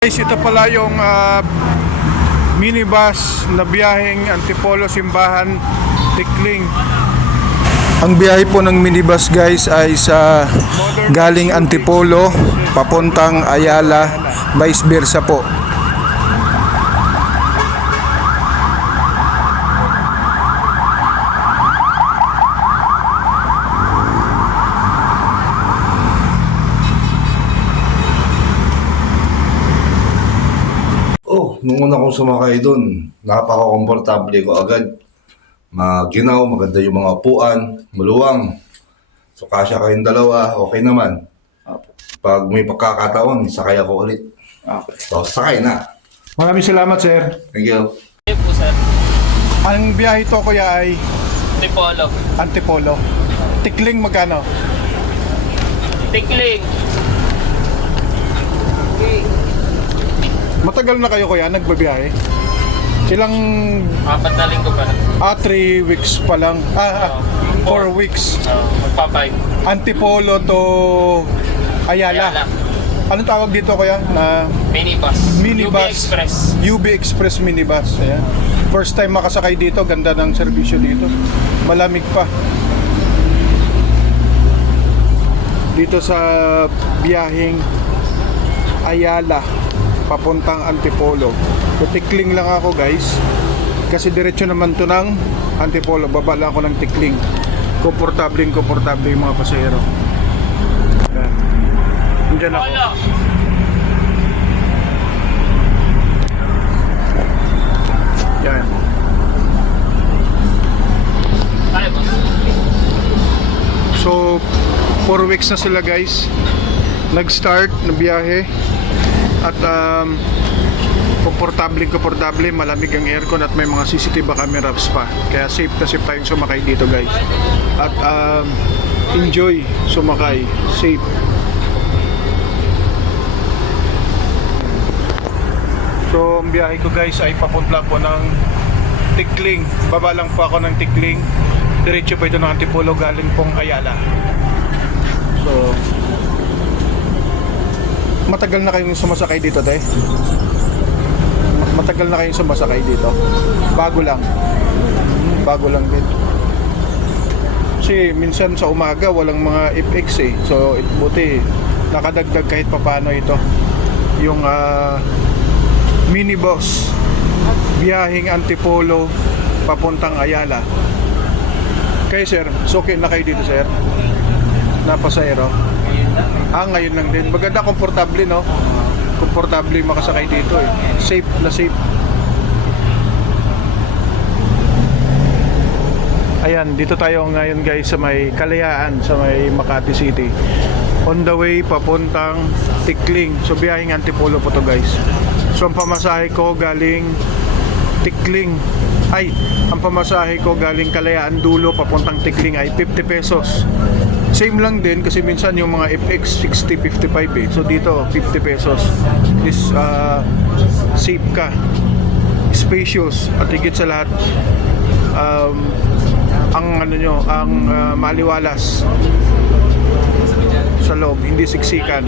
Guys, ito pala yung minibus na biyaheng Antipolo, Simbahan, Tikling. Ang biyahe po ng minibus guys ay sa galing Antipolo papuntang Ayala, vice versa po. Nung una kong sumakay doon, napaka-komportable ko agad. Maginaw, maganda yung mga upuan, maluwang. So kasya kayong dalawa, okay naman. Pag may pagkakataon, sakay ako ulit. Okay. So sakay na. Maraming salamat, sir. Thank you. Ayun po, sir. Ang biyahe to kuya ay Antipolo. Antipolo. Tikling magkano? Tikling. Matagal na kayo kuya nagbabiyahe? Ilang 4 na linggo pa na. 3 weeks pa lang. 4 weeks. Magpapay. Antipolo to Ayala. Anong tawag dito kuya? Na Minibus. Minibus. UB Express. UB Express minibus. Ayan. First time makasakay dito, ganda ng serbisyo dito. Malamig pa. Dito sa biyaheng Ayala papuntang Antipolo. Tikling lang ako guys. Kasi diretso naman to ng Antipolo. Baba lang ako ng Tikling. Komportable yung mga pasahero. Ayan. Nandiyan ako. Yan. So 4 weeks na sila guys nag-start na biyahe at komportable, malamig ang aircon at may mga CCTV cameras pa, kaya safe na safe tayong sumakay dito guys at enjoy sumakay, safe. So ang biyahe ko guys ay papunta po ng Tikling. Baba lang po ako ng Tikling. Diretso po ito ng Antipolo galing pong Ayala. So matagal na kayong sumasakay dito, te? Matagal na kayong sumasakay dito? Bago lang. Bago lang din. Kasi minsan sa umaga walang mga FX eh. So buti nakadagdag kahit papano ito. Yung minibus biyaheng Antipolo papuntang Ayala. Kayo sir, okay na kayo dito sir? Napasahero? Ngayon lang din. Maganda, komportable no? Komportable makasakay dito eh. Safe na safe. Ayan, dito tayo ngayon guys sa may Kalayaan, sa may Makati City. On the way papuntang Tikling. So biyaheng Antipolo po to guys. So ang pamasahe ko galing Tikling ang pamasahe ko galing Kalayaan dulo papuntang Tikling ay 50 pesos. Same lang din kasi minsan yung mga FX 60, 55 eh. So dito 50 pesos. This safe ka, spacious at higit sa lahat ang maliwalas sa loob, hindi siksikan.